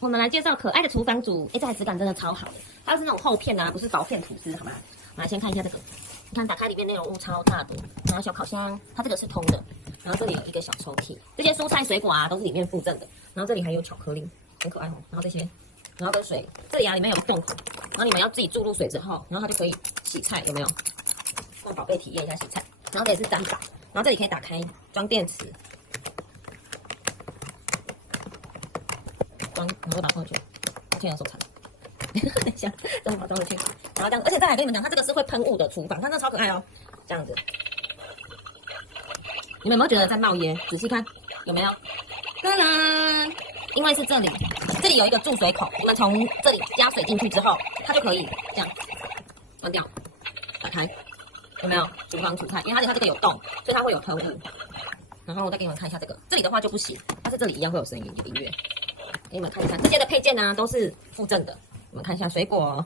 我们来介绍可爱的厨房组。哎，这台质感真的超好的，它是那种厚片啊，不是薄片吐司，好吧？我们来先看一下这个，你看打开里面内容物超大的，然后小烤箱，它这个是通的，然后这里有一个小抽屉，这些蔬菜水果啊都是里面附赠的，然后这里还有巧克力，很可爱哦。然后这些，然后跟水，这里啊里面有洞口，然后你们要自己注入水之后，然后它就可以洗菜，有没有？让宝贝体验一下洗菜。然后这里是砧板，然后这里可以打开装电池。然后把它放进去，现在有手残，等一下，再把它装进去，然后这样，而且再来跟你们讲，它这个是会喷雾的厨房，它真的超可爱哦，这样子，你们有没有觉得在冒烟？仔细看，有没有？当然，因为是这里有一个注水口，你们从这里加水进去之后，它就可以这样关掉，打开，有没有？厨房煮菜，因为它这个有洞，所以它会有喷雾。然后我再给你们看一下这个，这里的话就不行，但是这里一样会有声音，有音乐。给你们看一下这些的配件呢，都是附赠的。你们看一下水果、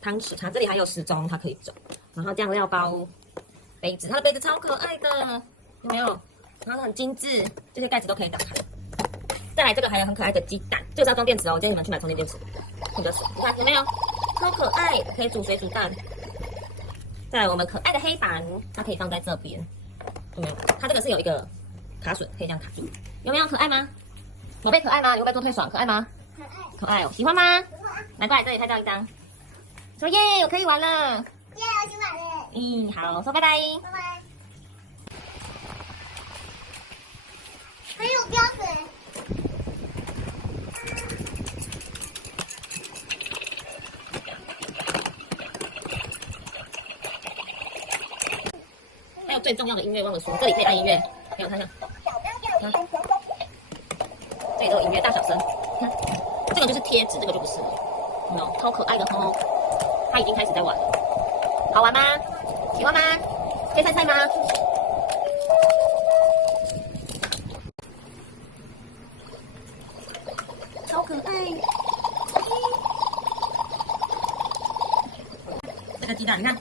汤匙，它这里还有时钟，它可以走。然后酱料包、杯子，它的杯子超可爱的，有没有？然后很精致，这些盖子都可以打开。再来这个还有很可爱的鸡蛋，这个是要装电池哦，我建议你们去买充电电池，或者是你看有没有？超可爱，可以煮水煮蛋。再来我们可爱的黑板，它可以放在这边，有没有？它这个是有一个卡榫，可以这样卡住，有没有？可爱吗？宝贝可爱吗？你会不会做退爽？可爱吗？可爱，可爱哦，喜欢吗？来，过来这里拍照一张。说耶，我可以玩了。耶，我喜欢了。好，说拜拜。拜拜。还有标水。还有最重要的音乐忘了说，这里可以按音乐，给我看一下。这里都有音乐，大小声。这个就是贴纸，这个就不是了。超可爱的哦！它已经开始在玩了，好玩吗？喜欢吗？可以猜猜吗？超可爱！这个鸡蛋，你看。